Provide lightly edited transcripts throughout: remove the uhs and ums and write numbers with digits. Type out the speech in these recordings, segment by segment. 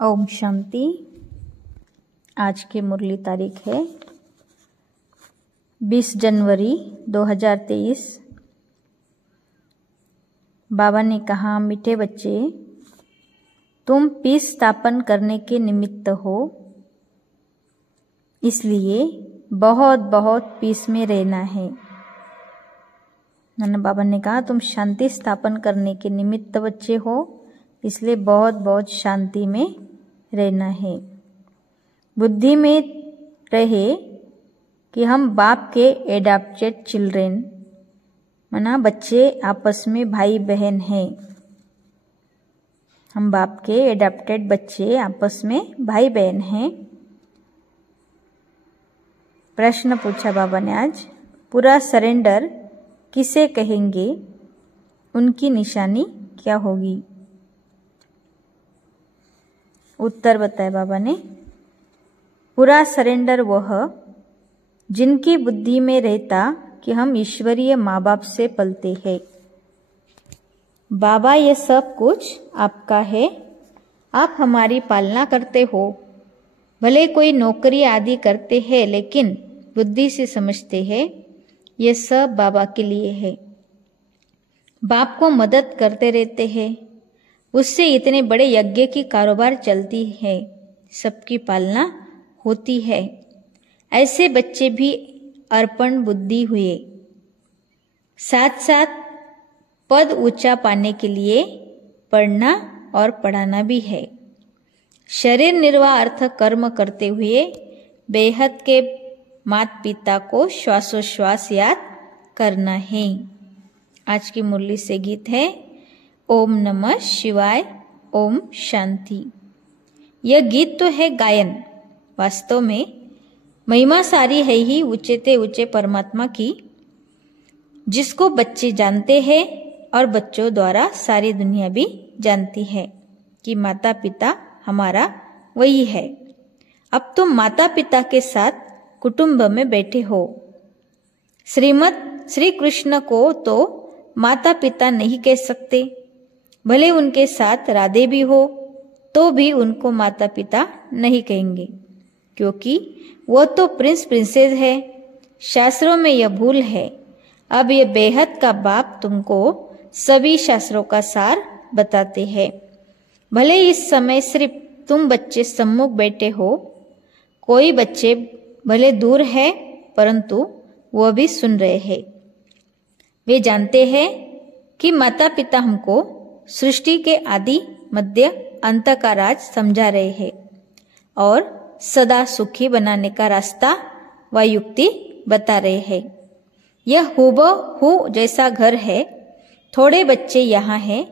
ओम शांति। आज की मुरली तारीख है 20 जनवरी 2023। बाबा ने कहा, मीठे बच्चे, तुम पीस स्थापन करने के निमित्त हो, इसलिए बहुत बहुत पीस में रहना है। नन्ना बाबा ने कहा, तुम शांति स्थापन करने के निमित्त बच्चे हो, इसलिए बहुत बहुत शांति में रहना है। बुद्धि में रहे कि हम बाप के एडॉप्टेड चिल्ड्रेन, माना बच्चे आपस में भाई बहन हैं। हम बाप के एडॉप्टेड बच्चे आपस में भाई बहन हैं। प्रश्न पूछा बाबा ने आज, पूरा सरेंडर किसे कहेंगे, उनकी निशानी क्या होगी? उत्तर बताया बाबा ने, पूरा सरेंडर वह जिनकी बुद्धि में रहता कि हम ईश्वरीय माँ बाप से पलते हैं। बाबा, ये सब कुछ आपका है, आप हमारी पालना करते हो। भले कोई नौकरी आदि करते हैं, लेकिन बुद्धि से समझते हैं ये सब बाबा के लिए है। बाप को मदद करते रहते हैं, उससे इतने बड़े यज्ञ की कारोबार चलती है, सबकी पालना होती है। ऐसे बच्चे भी अर्पण बुद्धि हुए। साथ साथ पद ऊंचा पाने के लिए पढ़ना और पढ़ाना भी है। शरीर निर्वाह अर्थ कर्म करते हुए बेहद के माता पिता को श्वासोश्वास याद करना है। आज की मुरली से गीत है ओम नमः शिवाय, ओम शांति। यह गीत तो है गायन, वास्तव में महिमा सारी है ही ऊंचे ते ऊंचे परमात्मा की, जिसको बच्चे जानते हैं और बच्चों द्वारा सारी दुनिया भी जानती है कि माता पिता हमारा वही है। अब तुम माता पिता के साथ कुटुंब में बैठे हो। श्रीमद श्री कृष्ण को तो माता पिता नहीं कह सकते, भले उनके साथ राधे भी हो तो भी उनको माता पिता नहीं कहेंगे, क्योंकि वो तो प्रिंस प्रिंसेस है। शास्त्रों में यह भूल है। अब ये बेहद का बाप तुमको सभी शास्त्रों का सार बताते हैं। भले इस समय सिर्फ तुम बच्चे सम्मुख बैठे हो, कोई बच्चे भले दूर है, परंतु वह भी सुन रहे हैं। वे जानते हैं कि माता पिता हमको सृष्टि के आदि मध्य अंत का राज समझा रहे हैं और सदा सुखी बनाने का रास्ता व युक्ति बता रहे हैं। यह हूबहू जैसा घर है। थोड़े बच्चे यहाँ हैं,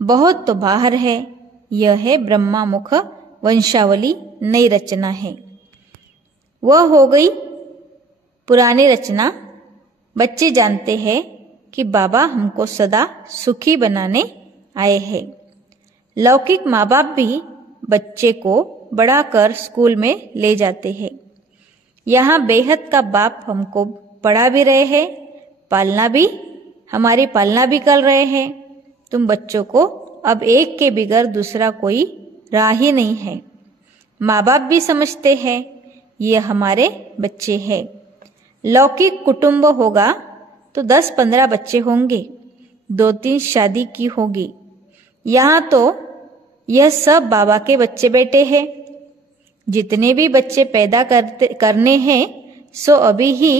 बहुत तो बाहर है। यह है ब्रह्मा मुख वंशावली, नई रचना है। वह हो गई पुरानी रचना। बच्चे जानते हैं कि बाबा हमको सदा सुखी बनाने आए हैं। लौकिक माँ बाप भी बच्चे को बड़ा कर स्कूल में ले जाते हैं। यहाँ बेहद का बाप हमको पढ़ा भी रहे हैं, हमारी पालना भी कर रहे हैं। तुम बच्चों को अब एक के बिगर दूसरा कोई राह ही नहीं है। माँ बाप भी समझते हैं ये हमारे बच्चे हैं। लौकिक कुटुंब होगा तो 10-15 बच्चे होंगे, 2-3 शादी की होगी। यहाँ तो यह सब बाबा के बच्चे बेटे हैं। जितने भी बच्चे पैदा करने हैं, सो अभी ही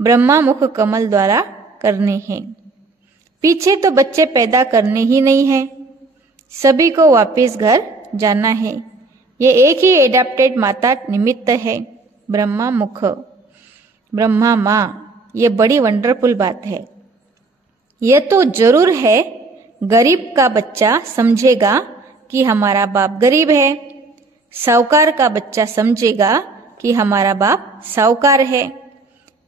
ब्रह्मा मुख कमल द्वारा करने हैं। पीछे तो बच्चे पैदा करने ही नहीं है। सभी को वापस घर जाना है। ये एक ही एडॉप्टेड माता निमित्त है, ब्रह्मा मुख, ब्रह्मा माँ। ये बड़ी वंडरफुल बात है। यह तो जरूर है, गरीब का बच्चा समझेगा कि हमारा बाप गरीब है। साहूकार का बच्चा समझेगा कि हमारा बाप साहूकार है।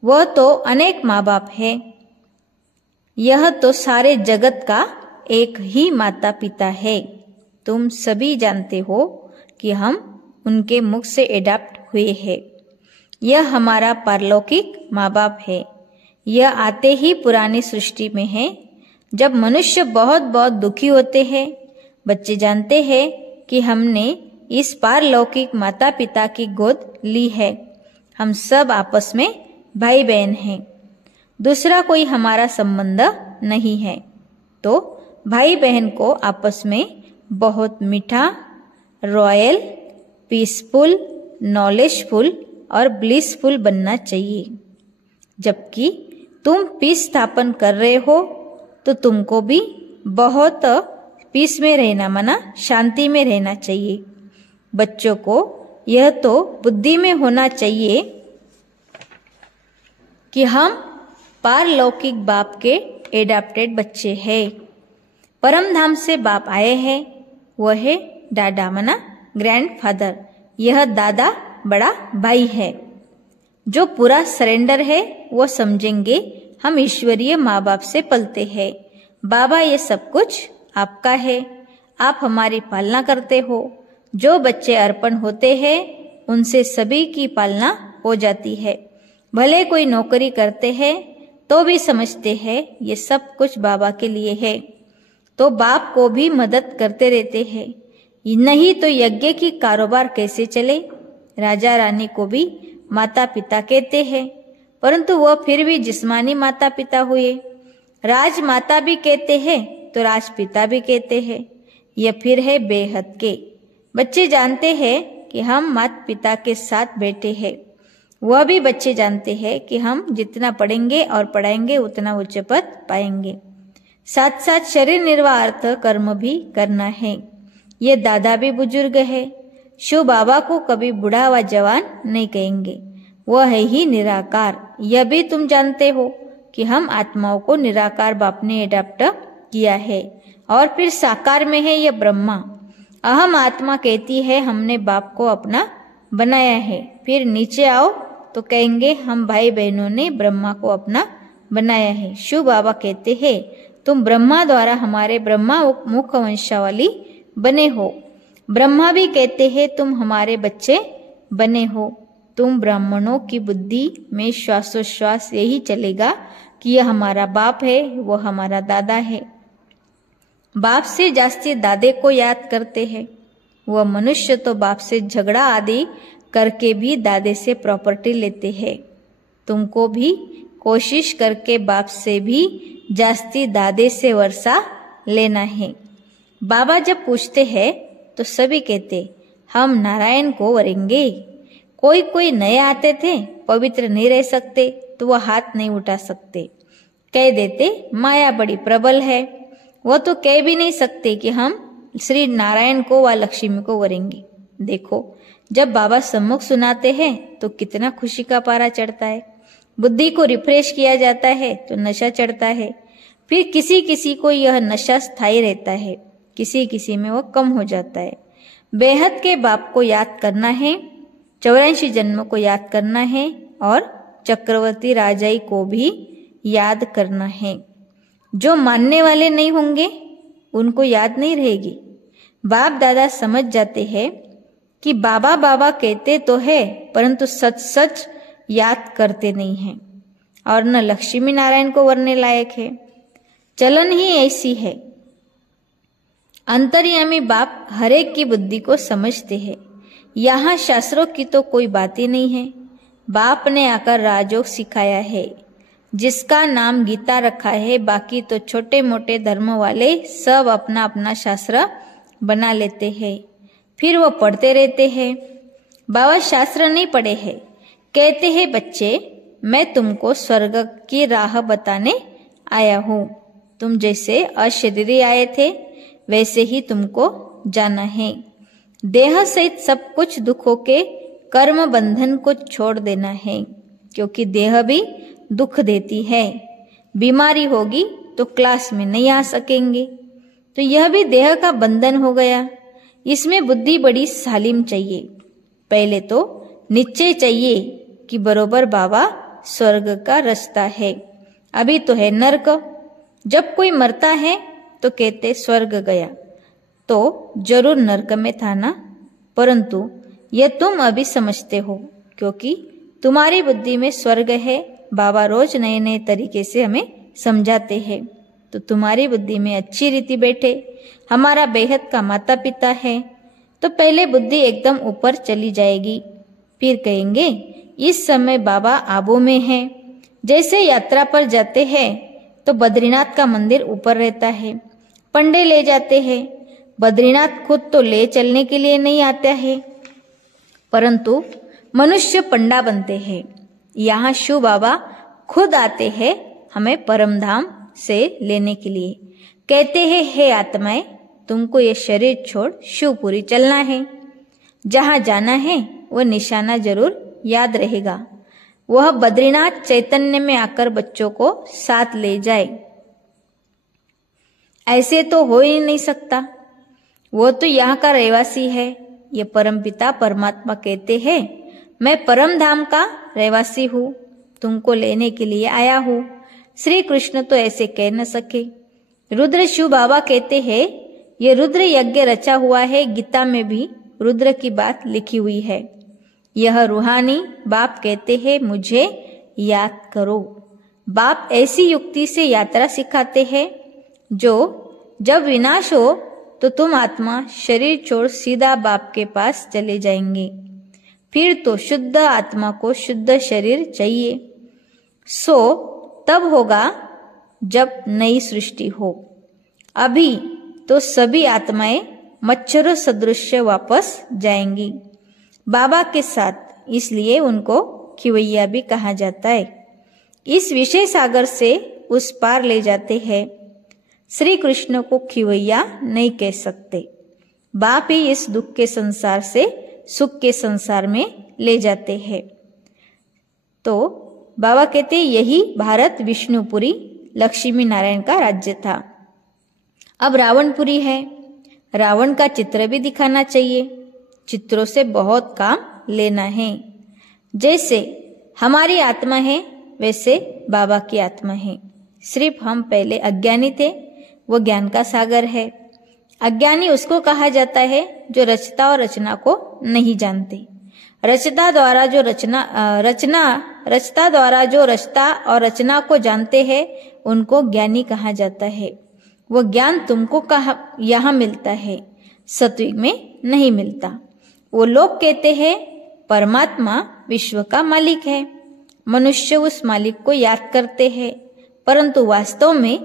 वह तो अनेक माँ बाप है। यह तो सारे जगत का एक ही माता पिता है। तुम सभी जानते हो कि हम उनके मुख से एडॉप्ट हुए हैं। यह हमारा पारलौकिक माँ बाप है। यह आते ही पुरानी सृष्टि में है, जब मनुष्य बहुत बहुत दुखी होते हैं। बच्चे जानते हैं कि हमने इस पारलौकिक माता पिता की गोद ली है। हम सब आपस में भाई बहन हैं, दूसरा कोई हमारा संबंध नहीं है। तो भाई बहन को आपस में बहुत मीठा, रॉयल, पीसफुल, नॉलेजफुल और ब्लिसफुल बनना चाहिए। जबकि तुम पीस स्थापन कर रहे हो तो तुमको भी बहुत पीस में रहना, माना शांति में रहना चाहिए। बच्चों को यह तो बुद्धि में होना चाहिए कि हम पारलौकिक बाप के एडाप्टेड बच्चे हैं। परम धाम से बाप आए हैं, वह है दादा, माना ग्रैंडफादर। यह दादा बड़ा भाई है। जो पूरा सरेंडर है वो समझेंगे हम ईश्वरीय माँ बाप से पलते हैं। बाबा ये सब कुछ आपका है, आप हमारी पालना करते हो। जो बच्चे अर्पण होते हैं उनसे सभी की पालना हो जाती है। भले कोई नौकरी करते हैं तो भी समझते हैं ये सब कुछ बाबा के लिए है, तो बाप को भी मदद करते रहते हैं। नहीं तो यज्ञ की कारोबार कैसे चले। राजा रानी को भी माता पिता कहते हैं, परंतु वह फिर भी जिस्मानी माता पिता हुए। राज माता भी कहते हैं तो राजपिता भी कहते हैं। यह फिर है बेहद के। बच्चे जानते हैं कि हम माता पिता के साथ बैठे हैं। वह भी बच्चे जानते हैं कि हम जितना पढ़ेंगे और पढ़ाएंगे उतना उच्च पद पाएंगे। साथ साथ शरीर निर्वाह अर्थ कर्म भी करना है। ये दादा भी बुजुर्ग है। शिव बाबा को कभी बूढ़ा व जवान नहीं कहेंगे, वह है ही निराकार। यह भी तुम जानते हो कि हम आत्माओं को निराकार बाप ने एडाप्ट किया है और फिर साकार में है यह ब्रह्मा। अहम आत्मा कहती है हमने बाप को अपना बनाया है। फिर नीचे आओ तो कहेंगे हम भाई बहनों ने ब्रह्मा को अपना बनाया है। शिव बाबा कहते हैं तुम ब्रह्मा द्वारा हमारे ब्रह्मा मुख वंशावली बने हो। ब्रह्मा भी कहते हैं तुम हमारे बच्चे बने हो। तुम ब्राह्मणों की बुद्धि में श्वासोश्वास यही चलेगा कि यह हमारा बाप है, वो हमारा दादा है। बाप से जास्ती दादे को याद करते हैं। वह मनुष्य तो बाप से झगड़ा आदि करके भी दादे से प्रॉपर्टी लेते हैं। तुमको भी कोशिश करके बाप से भी जास्ती दादे से वर्षा लेना है। बाबा जब पूछते हैं तो सभी कहते हम नारायण को वरेंगे। कोई नए आते थे, पवित्र नहीं रह सकते तो वह हाथ नहीं उठा सकते। कह देते माया बड़ी प्रबल है। वो तो कह भी नहीं सकते कि हम श्री नारायण को व लक्ष्मी को वरेंगे। देखो जब बाबा सम्मुख सुनाते हैं तो कितना खुशी का पारा चढ़ता है। बुद्धि को रिफ्रेश किया जाता है तो नशा चढ़ता है। फिर किसी किसी को यह नशा स्थायी रहता है, किसी किसी में वह कम हो जाता है। बेहद के बाप को याद करना है, 84 जन्म को याद करना है और चक्रवर्ती राजाई को भी याद करना है। जो मानने वाले नहीं होंगे उनको याद नहीं रहेगी। बाप दादा समझ जाते हैं कि बाबा बाबा कहते तो है परंतु सच सच याद करते नहीं हैं और न लक्ष्मी नारायण को वरने लायक है। चलन ही ऐसी है। अंतर्यामी बाप हरेक की बुद्धि को समझते हैं। यहाँ शास्त्रों की तो कोई बात ही नहीं है। बाप ने आकर राजयोग सिखाया है, जिसका नाम गीता रखा है। बाकी तो छोटे मोटे धर्म वाले सब अपना अपना शास्त्र बना लेते हैं, फिर वो पढ़ते रहते हैं। बाबा शास्त्र नहीं पढ़े हैं, कहते हैं बच्चे मैं तुमको स्वर्ग की राह बताने आया हूँ। तुम जैसे अशरीरी आए थे वैसे ही तुमको जाना है। देह सहित सब कुछ दुखों के कर्म बंधन को छोड़ देना है, क्योंकि देह भी दुख देती है। बीमारी होगी तो क्लास में नहीं आ सकेंगे, तो यह भी देह का बंधन हो गया। इसमें बुद्धि बड़ी सालिम चाहिए। पहले तो निश्चय चाहिए कि बरोबर बाबा स्वर्ग का रास्ता है, अभी तो है नरक। जब कोई मरता है तो कहते स्वर्ग गया, तो जरूर नरक में था ना। परंतु यह तुम अभी समझते हो, क्योंकि तुम्हारी बुद्धि में स्वर्ग है। बाबा रोज नए नए तरीके से हमें समझाते हैं, तो तुम्हारी बुद्धि में अच्छी रीति बैठे। हमारा बेहद का माता पिता है, तो पहले बुद्धि एकदम ऊपर चली जाएगी, फिर कहेंगे इस समय बाबा आबू में हैं। जैसे यात्रा पर जाते हैं तो बद्रीनाथ का मंदिर ऊपर रहता है, पंडे ले जाते हैं। बद्रीनाथ खुद तो ले चलने के लिए नहीं आता है, परंतु मनुष्य पंडा बनते हैं। यहाँ शिव बाबा खुद आते हैं हमें परम धाम से लेने के लिए। कहते हैं हे आत्माएं, तुमको ये शरीर छोड़ शिवपुरी चलना है। जहाँ जाना है वह निशाना जरूर याद रहेगा। वह बद्रीनाथ चैतन्य में आकर बच्चों को साथ ले जाए। ऐसे तो हो ही नहीं सकता, वो तो यहाँ का रहवासी है। ये परमपिता परमात्मा कहते हैं मैं परम धाम का रहवासी हूँ, तुमको लेने के लिए आया हूँ। श्री कृष्ण तो ऐसे कह न सके। रुद्र शिव बाबा कहते हैं ये रुद्र यज्ञ रचा हुआ है, गीता में भी रुद्र की बात लिखी हुई है। यह रूहानी बाप कहते हैं मुझे याद करो। बाप ऐसी युक्ति से यात्रा सिखाते हैं जो जब विनाश हो तो तुम आत्मा शरीर छोड़ सीधा बाप के पास चले जाएंगे। फिर तो शुद्ध आत्मा को शुद्ध शरीर चाहिए, सो तब होगा जब नई सृष्टि हो। अभी तो सभी आत्माएं मच्छरों सदृश वापस जाएंगी बाबा के साथ, इसलिए उनको खिवैया भी कहा जाता है। इस विषय सागर से उस पार ले जाते हैं। श्री कृष्ण को खिवैया नहीं कह सकते, बाप ही इस दुख के संसार से सुख के संसार में ले जाते हैं। तो बाबा कहते यही भारत विष्णुपुरी लक्ष्मी नारायण का राज्य था। अब रावणपुरी है। रावण का चित्र भी दिखाना चाहिए, चित्रों से बहुत काम लेना है। जैसे हमारी आत्मा है वैसे बाबा की आत्मा है। सिर्फ हम पहले अज्ञानी थे, वो ज्ञान का सागर है। अज्ञानी उसको कहा जाता है जो रचता और रचना को नहीं जानते। रचता द्वारा जो रचता और रचना को जानते हैं उनको ज्ञानी कहा जाता है। वो ज्ञान तुमको यहाँ मिलता है, सत्युग में नहीं मिलता। वो लोग कहते हैं परमात्मा विश्व का मालिक है, मनुष्य उस मालिक को याद करते हैं, परंतु वास्तव में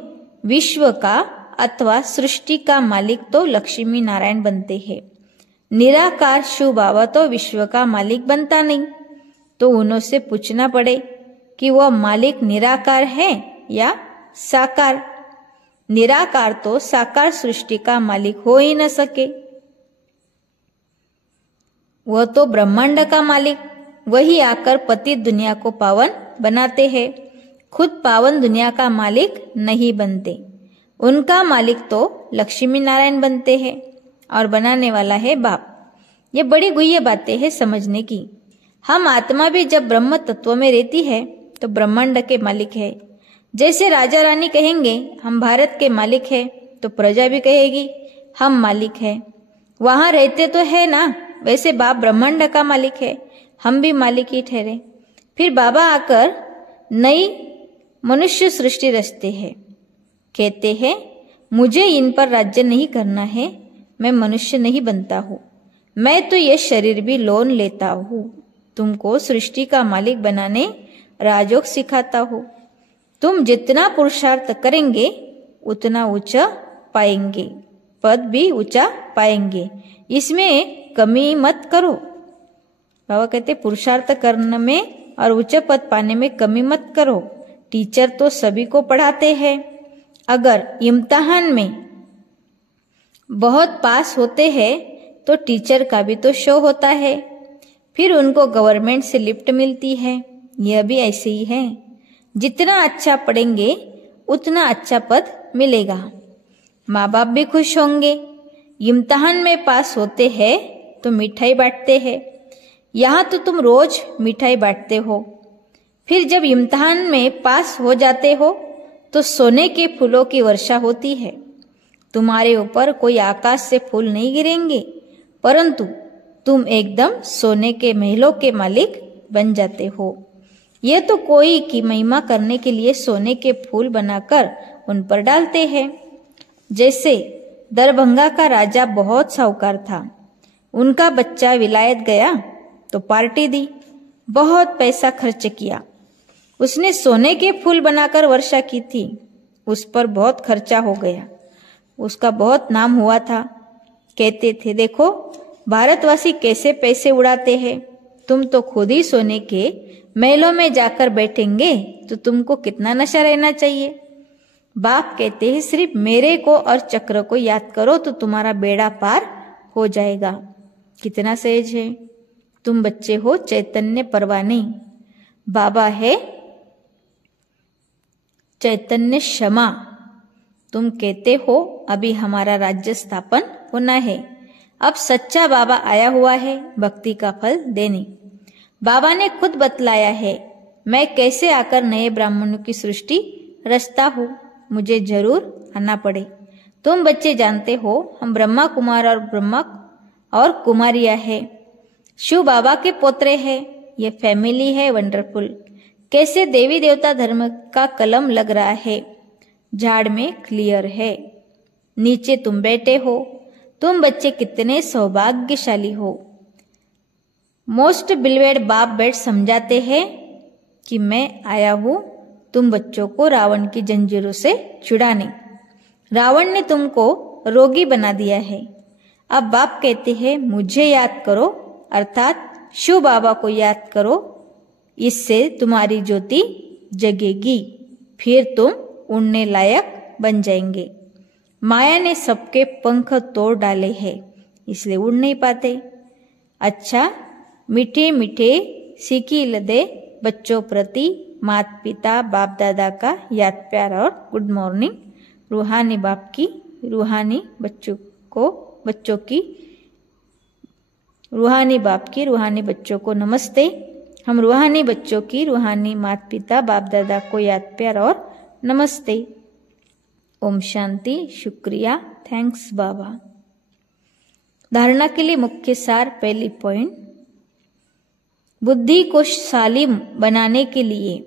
विश्व का अथवा सृष्टि का मालिक तो लक्ष्मी नारायण बनते हैं। निराकार शिव बाबा तो विश्व का मालिक बनता नहीं। तो उनसे पूछना पड़े कि वह मालिक निराकार है या साकार। निराकार तो साकार सृष्टि का मालिक हो ही न सके, वह तो ब्रह्मांड का मालिक। वही आकर पतित दुनिया को पावन बनाते हैं, खुद पावन दुनिया का मालिक नहीं बनते। उनका मालिक तो लक्ष्मी नारायण बनते हैं और बनाने वाला है बाप। ये बड़ी गुह्य बातें हैं समझने की। हम आत्मा भी जब ब्रह्म तत्व में रहती है तो ब्रह्मांड के मालिक है। जैसे राजा रानी कहेंगे हम भारत के मालिक है, तो प्रजा भी कहेगी हम मालिक है। वहां रहते तो है ना, वैसे बाप ब्रह्मांड का मालिक है, हम भी मालिक ही ठहरे। फिर बाबा आकर नई मनुष्य सृष्टि रचते हैं। कहते हैं मुझे इन पर राज्य नहीं करना है, मैं मनुष्य नहीं बनता हूँ, मैं तो ये शरीर भी लोन लेता हूँ। तुमको सृष्टि का मालिक बनाने राजयोग सिखाता हूँ। तुम जितना पुरुषार्थ करेंगे उतना ऊंचा पाएंगे, पद भी ऊंचा पाएंगे, इसमें कमी मत करो। बाबा कहते पुरुषार्थ करने में और उच्च पद पाने में कमी मत करो। टीचर तो सभी को पढ़ाते हैं। अगर इम्तिहान में बहुत पास होते हैं तो टीचर का भी तो शो होता है, फिर उनको गवर्नमेंट से लिफ्ट मिलती है। यह भी ऐसे ही है, जितना अच्छा पढ़ेंगे उतना अच्छा पद मिलेगा, माँ बाप भी खुश होंगे। इम्तिहान में पास होते हैं तो मिठाई बांटते हैं। यहाँ तो तुम रोज मिठाई बांटते हो, फिर जब इम्तिहान में पास हो जाते हो तो सोने के फूलों की वर्षा होती है। तुम्हारे ऊपर कोई आकाश से फूल नहीं गिरेंगे, परंतु तुम एकदम सोने के महलों के मालिक बन जाते हो। ये तो कोई की महिमा करने के लिए सोने के फूल बनाकर उन पर डालते हैं। जैसे दरभंगा का राजा बहुत साहूकार था, उनका बच्चा विलायत गया तो पार्टी दी, बहुत पैसा खर्च किया। उसने सोने के फूल बनाकर वर्षा की थी, उस पर बहुत खर्चा हो गया, उसका बहुत नाम हुआ था। कहते थे, देखो भारतवासी कैसे पैसे उड़ाते हैं, तुम तो खुद ही सोने के महलों में जाकर बैठेंगे तो तुमको कितना नशा रहना चाहिए। बाप कहते हैं, सिर्फ मेरे को और चक्र को याद करो तो तुम्हारा बेड़ा पार हो जाएगा। कितना सहज है, तुम बच्चे हो चैतन्य परवाने, बाबा है चैतन्य क्षमा। तुम कहते हो अभी हमारा राज्य स्थापन होना है, अब सच्चा बाबा आया हुआ है भक्ति का फल देने। बाबा ने खुद बतलाया है, मैं कैसे आकर नए ब्राह्मणों की सृष्टि रचता हूँ, मुझे जरूर आना पड़े। तुम बच्चे जानते हो हम ब्रह्मा कुमार और ब्रह्मा और कुमारिया है, शिव बाबा के पोतरे हैं। ये फैमिली है वंडरफुल। कैसे देवी देवता धर्म का कलम लग रहा है, झाड़ में क्लियर है। नीचे तुम बैठे हो, तुम बच्चे कितने सौभाग्यशाली हो। मोस्ट बिलवेड बाप बैठ समझाते हैं कि मैं आया हूं तुम बच्चों को रावण की जंजीरों से छुड़ाने। रावण ने तुमको रोगी बना दिया है। अब बाप कहते हैं मुझे याद करो, अर्थात शिव बाबा को याद करो, इससे तुम्हारी ज्योति जगेगी, फिर तुम उड़ने लायक बन जाएंगे। माया ने सबके पंख तोड़ डाले हैं, इसलिए उड़ नहीं पाते। अच्छा, मीठे मीठे सीखी लदे बच्चों प्रति माता पिता बाप दादा का याद प्यार और गुड मॉर्निंग। रूहानी बाप की रूहानी रूहानी बाप की रूहानी बच्चों को नमस्ते। हम रूहानी बच्चों की रूहानी माता पिता बाप दादा को याद प्यार और नमस्ते। ओम शांति, शुक्रिया, थैंक्स बाबा। धारणा के लिए मुख्य सार, पहली पॉइंट, बुद्धि को सालिम बनाने के लिए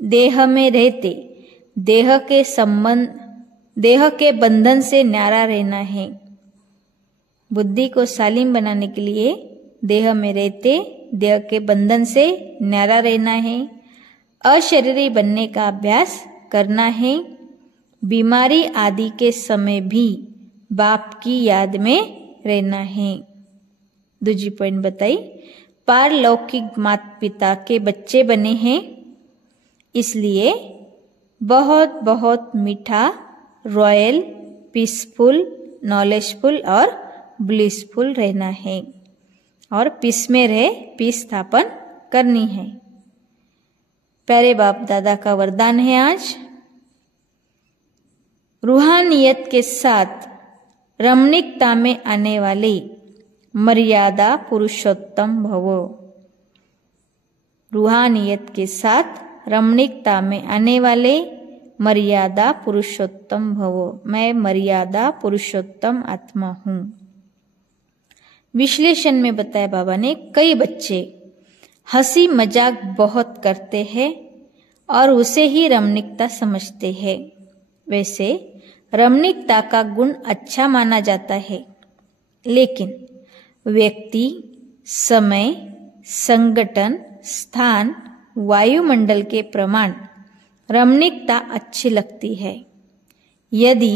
देह में रहते देह के बंधन से न्यारा रहना है। बुद्धि को सालिम बनाने के लिए देह में रहते देह के बंधन से न्यारा रहना है। अशरीरी बनने का अभ्यास करना है। बीमारी आदि के समय भी बाप की याद में रहना है। दूसरी पॉइंट बताई, पारलौकिक माता पिता के बच्चे बने हैं, इसलिए बहुत बहुत मीठा, रॉयल, पीसफुल, नॉलेजफुल और ब्लिसफुल रहना है और पीस में रह पीस स्थापन करनी है। प्यारे बाप दादा का वरदान है आज, रूहानियत के साथ रमणीकता में आने वाले मर्यादा पुरुषोत्तम भवो। रूहानियत के साथ रमणीकता में आने वाले मर्यादा पुरुषोत्तम भवो। मैं मर्यादा पुरुषोत्तम आत्मा हूँ। विश्लेषण में बताया बाबा ने, कई बच्चे हंसी मजाक बहुत करते हैं और उसे ही रमणीकता समझते हैं। वैसे रमणीकता का गुण अच्छा माना जाता है, लेकिन व्यक्ति, समय, संगठन, स्थान, वायुमंडल के प्रमाण रमणीकता अच्छी लगती है। यदि